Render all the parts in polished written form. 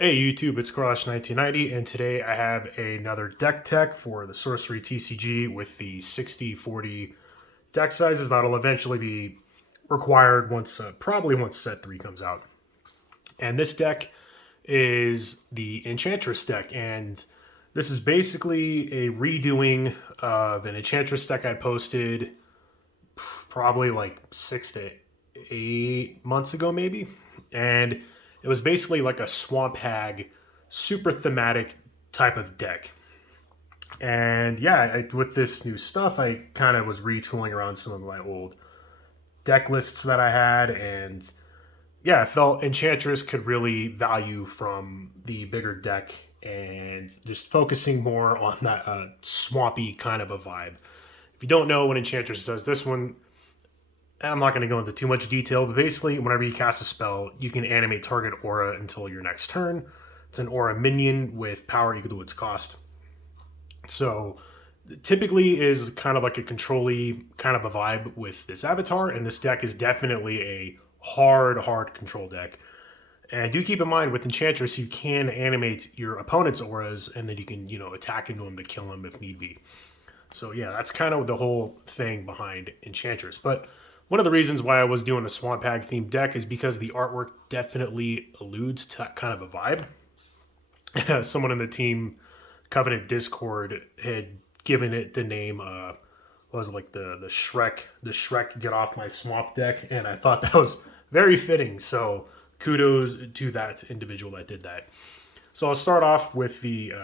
Hey YouTube, it's Crush1990, and today I have another deck tech for the Sorcery TCG with the 60/40 deck sizes that'll eventually be required once, probably once set 3 comes out. And this deck is the Enchantress deck, and this is basically a redoing of an Enchantress deck I posted probably like 6 to 8 months ago, maybe. And it was basically like a swamp hag, super thematic type of deck. And yeah, with this new stuff, I kind of was retooling around some of my old deck lists that I had, and yeah, I felt Enchantress could really value from the bigger deck and just focusing more on that swampy kind of a vibe. If you don't know what Enchantress does, this one I'm not going to go into too much detail, but basically, whenever you cast a spell, you can animate target aura until your next turn. It's an aura minion with power equal to its cost. So, typically is kind of like a control-y kind of a vibe with this avatar, and this deck is definitely a hard control deck. And do keep in mind with Enchantress, you can animate your opponent's auras, and then you can, attack into them to kill them if need be. So yeah, that's kind of the whole thing behind Enchantress. But one of the reasons why I was doing a Swamp Hag themed deck is because the artwork definitely alludes to that kind of a vibe. Someone in the Team Covenant Discord had given it the name, was it like the Shrek Get Off My Swamp deck, and I thought that was very fitting. So kudos to that individual that did that. So I'll start off with the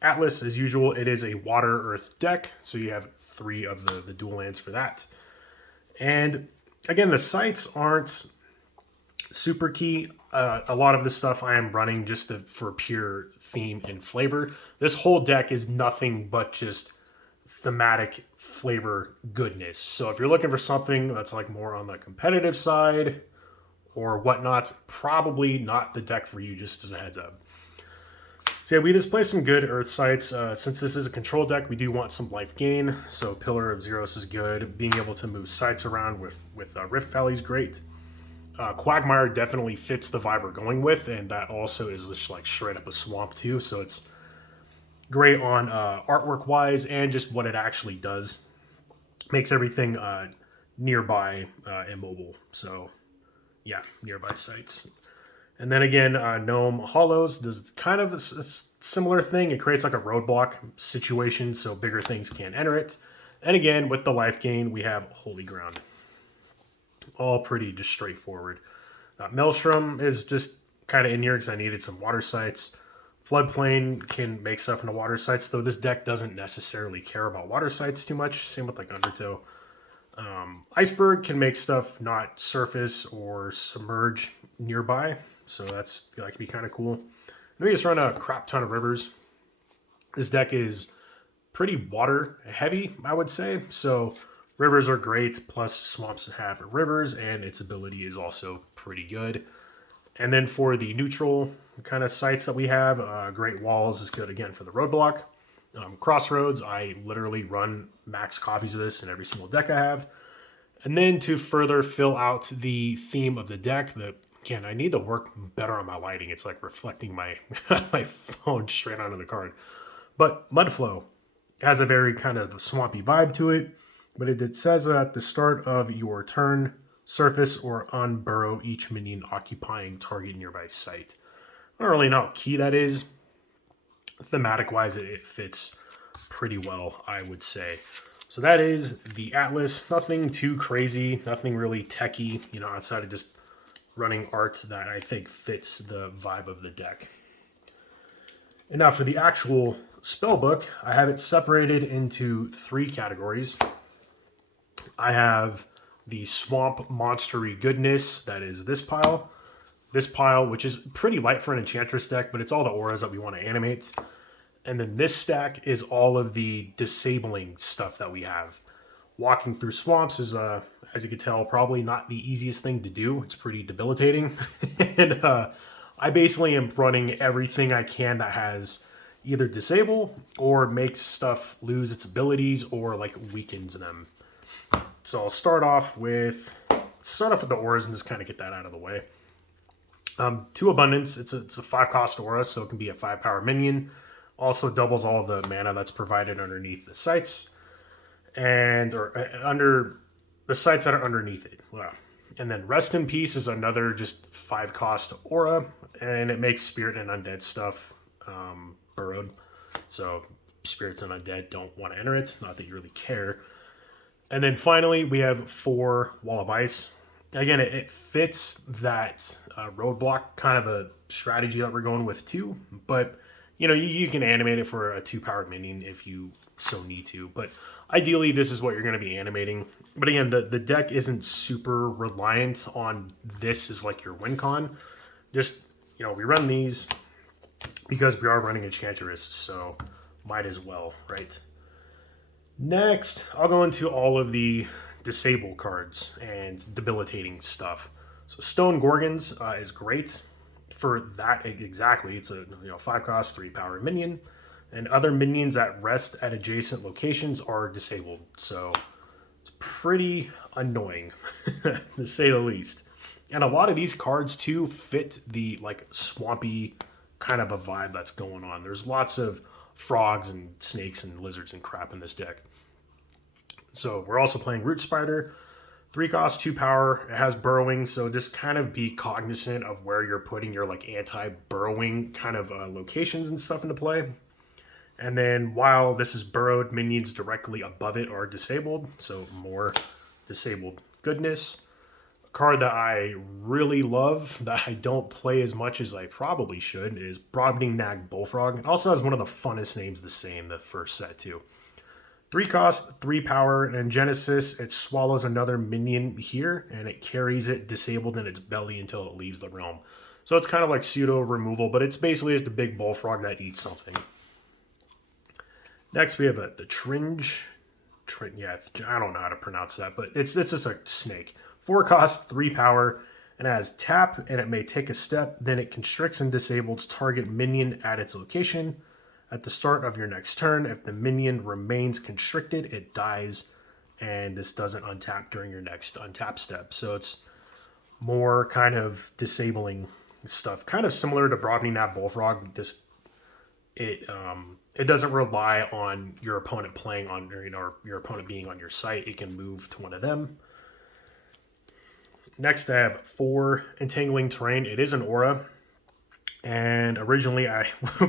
Atlas as usual. It is a water earth deck, so you have 3 of the dual lands for that. And again, the sites aren't super key. A lot of the stuff I am running just for pure theme and flavor. This whole deck is nothing but just thematic flavor goodness. So if you're looking for something that's like more on the competitive side or whatnot, probably not the deck for you, just as a heads up. So yeah, we display some good earth sites. Since this is a control deck, we do want some life gain. So Pillar of Zeros is good. Being able to move sites around with Rift Valley is great. Quagmire definitely fits the vibe we're going with, and that also is just like straight up a swamp too. So it's great on artwork wise and just what it actually does. Makes everything nearby immobile. So yeah, nearby sites. And then again, Gnome Hollows does kind of a similar thing. It creates like a roadblock situation so bigger things can't enter it. And again, with the life gain, we have Holy Ground. All pretty just straightforward. Maelstrom is just kind of in here because I needed some water sites. Floodplain can make stuff into water sites, though this deck doesn't necessarily care about water sites too much. Same with like Undertow. Iceberg can make stuff not surface or submerge nearby, so that can be kind of cool. Then we just run a crap ton of rivers. This deck is pretty water heavy, I would say. So rivers are great, plus swamps have rivers, and its ability is also pretty good. And then for the neutral kind of sites that we have, Great Walls is good again for the roadblock. Crossroads, I literally run max copies of this in every single deck I have. And then to further fill out the theme of the deck, again, I need to work better on my lighting. It's like reflecting my my phone straight onto the card. But Mudflow has a very kind of swampy vibe to it. But it says at the start of your turn, surface or unburrow each minion occupying target nearby site. I don't really know how key that is. Thematic wise, it fits pretty well, I would say. So that is the Atlas. Nothing too crazy, nothing really techy, outside of just running art that I think fits the vibe of the deck. And now for the actual spellbook, I have it separated into 3 categories. I have the Swamp Monstery Goodness, that is this pile. This pile, which is pretty light for an Enchantress deck, but it's all the auras that we want to animate. And then this stack is all of the disabling stuff that we have. Walking through swamps is, as you can tell, probably not the easiest thing to do. It's pretty debilitating. And I basically am running everything I can that has either disable or makes stuff lose its abilities or like weakens them. So I'll start off with the auras and just kind of get that out of the way. Two abundance. It's a 5-cost aura, so it can be a 5-power minion. Also doubles all the mana that's provided underneath the sites under the sites that are underneath it. Wow. And then Rest in Peace is another just 5-cost aura, and it makes spirit and undead stuff burrowed. So spirits and undead don't want to enter it. Not that you really care. And then finally, we have 4 Wall of Ice. Again, it fits that roadblock kind of a strategy that we're going with too. But you can animate it for a 2-power minion if you so need to. But ideally, this is what you're going to be animating. But again, the deck isn't super reliant on this as like your win con. Just, we run these because we are running Enchantress, so might as well, right? Next, I'll go into all of the disable cards and debilitating stuff. So Stone Gorgons is great for that exactly. It's a 5-cost, 3-power minion, and other minions that rest at adjacent locations are disabled. So it's pretty annoying, to say the least. And a lot of these cards too fit the like swampy kind of a vibe that's going on. There's lots of frogs and snakes and lizards and crap in this deck. So we're also playing Root Spider, 3-cost, 2-power. It has burrowing, so just kind of be cognizant of where you're putting your like anti-burrowing kind of locations and stuff into play. And then while this is burrowed, minions directly above it are disabled, so more disabled goodness. A card that I really love that I don't play as much as I probably should is Broadening Nag Bullfrog. It also has one of the funnest names the first set too. 3-cost, 3-power, and in Genesis, it swallows another minion here, and it carries it disabled in its belly until it leaves the realm. So it's kind of like pseudo removal, but it's basically just a big bullfrog that eats something. Next, we have the Tringe. Yeah, I don't know how to pronounce that, but it's just a snake. 4-cost, 3-power, and it has tap, and it may take a step. Then it constricts and disables target minion at its location. At the start of your next turn, if the minion remains constricted, it dies, and this doesn't untap during your next untap step. So it's more kind of disabling stuff, kind of similar to Broadening Nab Bullfrog. It doesn't rely on your opponent playing on, or your opponent being on your site. It can move to one of them. Next, I have 4 Entangling Terrain. It is an aura. And originally,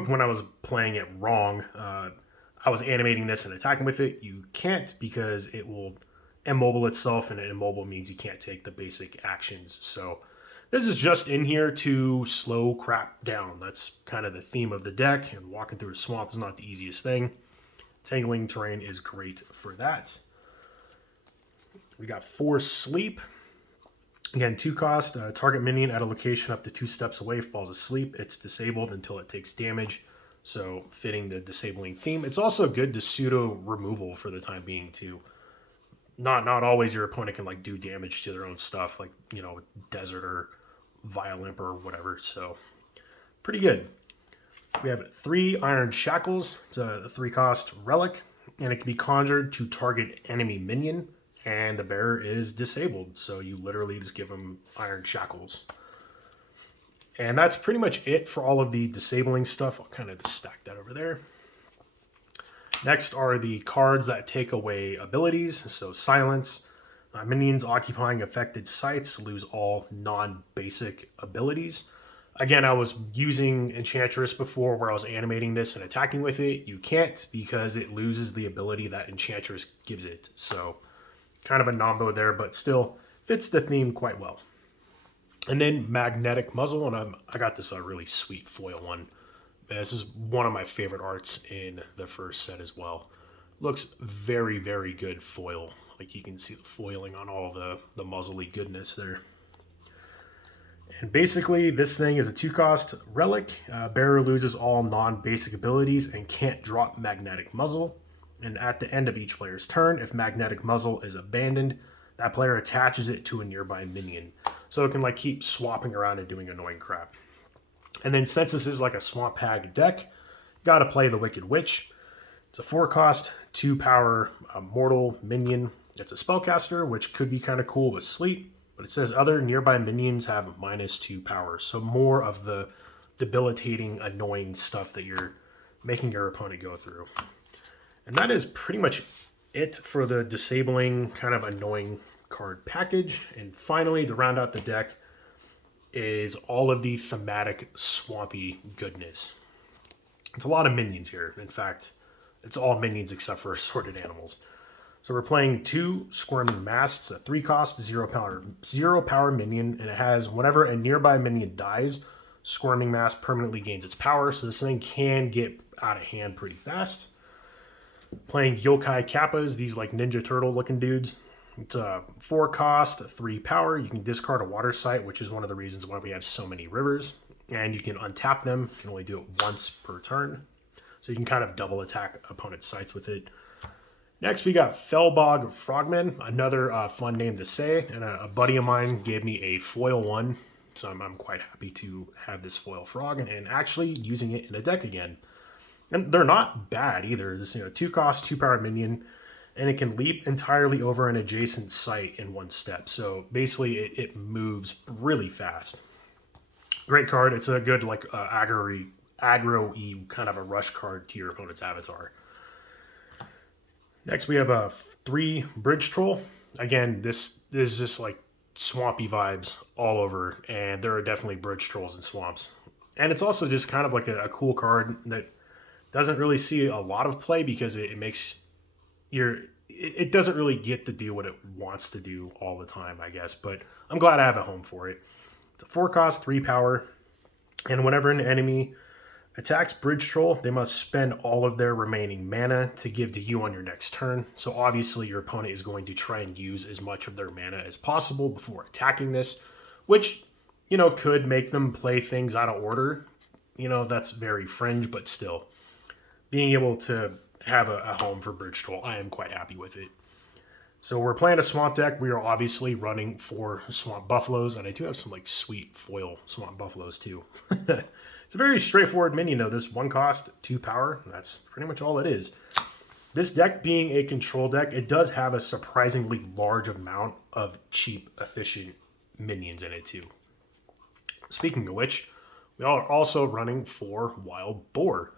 when I was playing it wrong, I was animating this and attacking with it. You can't because it will immobile itself, and immobile means you can't take the basic actions. So this is just in here to slow crap down. That's kind of the theme of the deck, and walking through a swamp is not the easiest thing. Tangling Terrain is great for that. We got 4 Sleep. Again, 2-cost, target minion at a location up to 2 steps away falls asleep. It's disabled until it takes damage, so fitting the disabling theme. It's also good to pseudo removal for the time being too. Not always your opponent can like do damage to their own stuff, like Desert or Violimp or whatever. So pretty good. We have 3 Iron Shackles. It's a 3-cost relic, and it can be conjured to target enemy minion. And the bearer is disabled, so you literally just give them Iron Shackles. And that's pretty much it for all of the disabling stuff. I'll kind of just stack that over there. Next are the cards that take away abilities. So Silence. Minions occupying affected sites lose all non-basic abilities. Again, I was using Enchantress before where I was animating this and attacking with it. You can't because it loses the ability that Enchantress gives it. So kind of a nombo there, but still fits the theme quite well. And then Magnetic Muzzle, and I got this really sweet foil one. This is one of my favorite arts in the first set as well. Looks very, very good foil. Like you can see the foiling on all the muzzly goodness there. And basically, this thing is a 2-cost relic. Bearer loses all non-basic abilities and can't drop Magnetic Muzzle. And at the end of each player's turn, if Magnetic Muzzle is abandoned, that player attaches it to a nearby minion. So it can like keep swapping around and doing annoying crap. And then since this is like a Swamp Hag deck, gotta play the Wicked Witch. It's a 4-cost, 2-power mortal minion. It's a spellcaster, which could be kind of cool with sleep, but But it says other nearby minions have -2 power. So more of the debilitating, annoying stuff that you're making your opponent go through. And that is pretty much it for the disabling, kind of annoying card package. And finally, to round out the deck, is all of the thematic swampy goodness. It's a lot of minions here. In fact, it's all minions except for assorted animals. So we're playing 2 Squirming Masts, a 3-cost, 0 power minion, and it has whenever a nearby minion dies, Squirming Mast permanently gains its power, so this thing can get out of hand pretty fast. Playing Yokai Kappas, these like Ninja Turtle looking dudes. It's a 4-cost, 3 power. You can discard a water site, which is one of the reasons why we have so many rivers. And you can untap them. You can only do it once per turn. So you can kind of double attack opponent's sites with it. Next, we got Fellbog Frogman, another fun name to say. And a buddy of mine gave me a foil one. So I'm quite happy to have this foil frog and actually using it in a deck again. And they're not bad either. This 2-cost, 2-power minion. And it can leap entirely over an adjacent site in 1 step. So basically, it moves really fast. Great card. It's a good like aggro-y kind of a rush card to your opponent's avatar. Next, we have a 3 Bridge Troll. Again, this is just like swampy vibes all over, and there are definitely bridge trolls in swamps. And it's also just kind of like a cool card that doesn't really see a lot of play because it makes it doesn't really get to do what it wants to do all the time, I guess. But I'm glad I have a home for it. It's a 4-cost, 3 power, and whenever an enemy attacks Bridge Troll, they must spend all of their remaining mana to give to you on your next turn. So obviously your opponent is going to try and use as much of their mana as possible before attacking this, which, could make them play things out of order. That's very fringe, but still. Being able to have a home for Bridge Troll, I am quite happy with it. So we're playing a swamp deck. We are obviously running 4 Swamp Buffaloes, and I do have some like sweet foil Swamp Buffaloes too. It's a very straightforward minion though. This 1-cost, 2 power. That's pretty much all it is. This deck being a control deck, it does have a surprisingly large amount of cheap, efficient minions in it too. Speaking of which, we are also running 4 Wild Boar.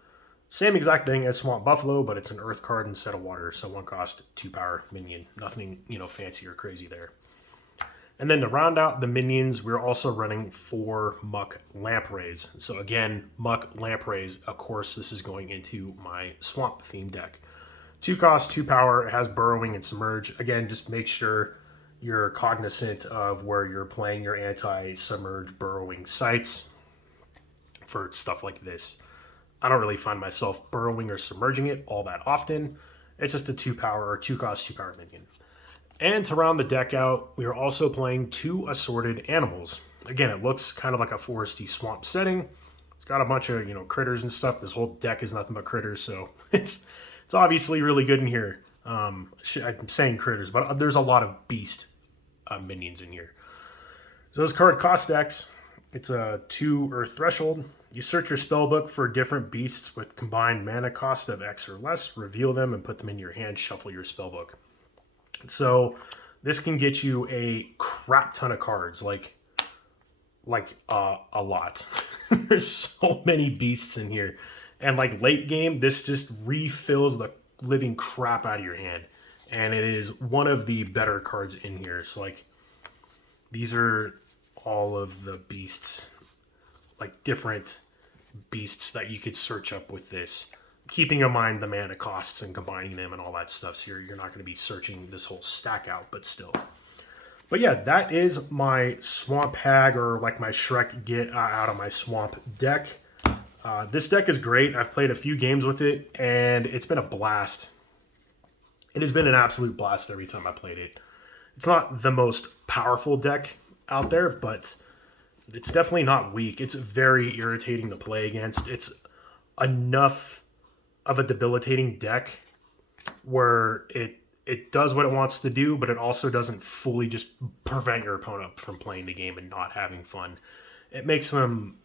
Same exact thing as Swamp Buffalo, but it's an earth card instead of water. So 1-cost, 2 power minion. Nothing, fancy or crazy there. And then to round out the minions, we're also running 4 Muck Lampreys. So again, Muck Lampreys, of course, this is going into my swamp theme deck. 2-cost, 2 power. It has burrowing and submerge. Again, just make sure you're cognizant of where you're playing your anti-submerge burrowing sites for stuff like this. I don't really find myself burrowing or submerging it all that often. It's just a 2-power or 2-cost, 2-power minion. And to round the deck out, we are also playing 2 assorted animals. Again, it looks kind of like a foresty swamp setting. It's got a bunch of critters and stuff. This whole deck is nothing but critters, so it's obviously really good in here. I'm saying critters, but there's a lot of beast minions in here. So this card costs X. It's a 2 Earth Threshold. You search your spellbook for different beasts with combined mana cost of X or less, reveal them, and put them in your hand, shuffle your spellbook. So this can get you a crap ton of cards, like a lot. There's so many beasts in here. And like late game, this just refills the living crap out of your hand. And it is one of the better cards in here. So like these are all of the beasts, like different beasts that you could search up with this, keeping in mind the mana costs and combining them and all that stuff. So you're not going to be searching this whole stack out, but still. But yeah, that is my Swamp Hag, or like my Shrek get out of my swamp deck. This deck is great. I've played a few games with it, and it's been a blast. It has been an absolute blast every time I played it. It's not the most powerful deck out there, but it's definitely not weak. It's very irritating to play against. It's enough of a debilitating deck where it does what it wants to do, but it also doesn't fully just prevent your opponent from playing the game and not having fun. It makes them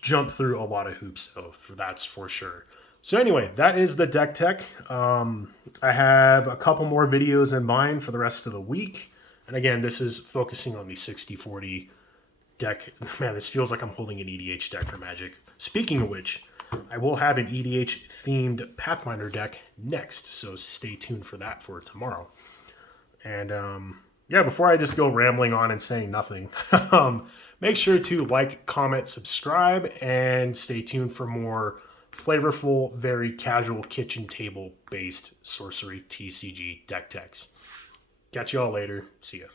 jump through a lot of hoops, though, that's for sure. So anyway, that is the deck tech. I have a couple more videos in mind for the rest of the week. And again, this is focusing on the 60/40 deck. Man, this feels like I'm holding an EDH deck for Magic. Speaking of which, I will have an EDH themed Pathfinder deck next, so stay tuned for that for tomorrow. And yeah, before I just go rambling on and saying nothing, make sure to like, comment, subscribe, and stay tuned for more flavorful, very casual kitchen table based sorcery TCG deck techs. Catch you all later. See ya.